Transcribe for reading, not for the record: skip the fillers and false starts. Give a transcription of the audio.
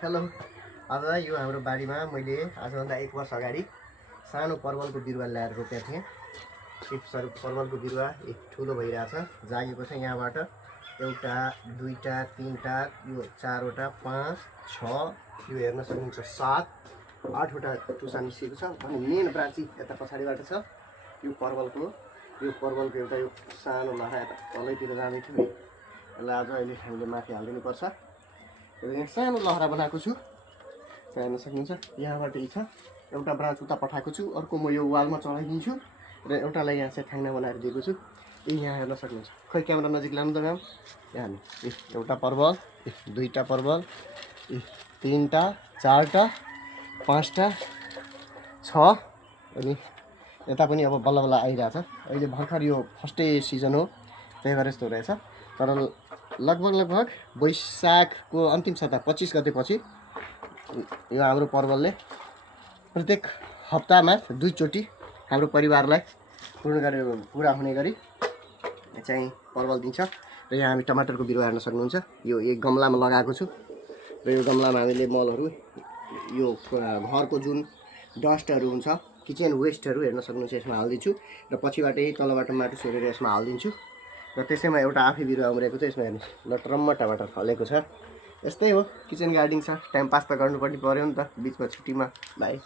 Hello. आज यो हाम्रो बारीमा मैले आजभन्दा 1 वर्ष अगाडि सानो परवलको बिरुवा ल्याएर रोपेको थिएँ। यो परवलको बिरुवा ठुलो भइरहेछ, जागेको छ। यहाँबाट एउटा दुईटा तीनटा यो चारवटा 5 6 यो हेर्न सक्नुहुन्छ 7 8वटा टुसा निस्केको छ। अनि मेन ब्रान्च यता पछाडिबाट छ। यो परवलको एउटा यो सानो लहरा यता तलैतिर जाँदै थियो। यसलाई आज अहिले हामीले माथि हालिदिनुपर्छ। यहाँ सानो लहरा बनाएको छु, हेर्न सक्नुहुन्छ। यहाँबाट छ एउटा ब्रान्च उता पठाएको छु, अर्को म यो वालमा चढाइदिन्छु र एउटालाई यहाँ चाहिँ थाङ्ना बनाएर दिएको छु। यहाँ हेर्न सक्नुहुन्छ। खै क्यामेरा नजिक लानु त म्याम। यहाँ एउटा परवल, दुईटा परवल, तीनटा चारटा 5टा 6 अनि यता पनि अब बल्ल बल्ल आइरहेछ। अहिले भर्खर यो फर्स्टै सिजन हो, त्यही भएर यस्तो रहेछ। तर लगभग वैशाखको अन्तिम सप्ताह 25 गतेपछि यो हाम्रो परवलले प्रत्येक हप्तामा 2 चोटि हाम्रो परिवारलाई पुरा हुने गरी चाहिँ परवल दिन्छ। र यहाँ हामी टमाटरको बिरुवा हेर्न सक्नुहुन्छ। यो एक गमलामा लगाएको छु र यो गमलामा हामीले मलहरू, यो घरको जुन डस्टहरू हुन्छ, किचन वेस्टहरू हेर्न सक्नुहुन्छ, यसमा हालिदिन्छु र पछिबाटै तलबाट माटो सोरेर यसमा हालिदिन्छु। र त्यसैमा एउटा आफै बिरुवा उम्रेको छ। यसमा हेर्नुहोस्, लटरम्म टमाटर फलेको छ। यस्तै हो, किचन गार्डनिङ छ। टाइम पास त गर्नुपर्ने पर्यो नि त बिचमा छुट्टीमा। बाई।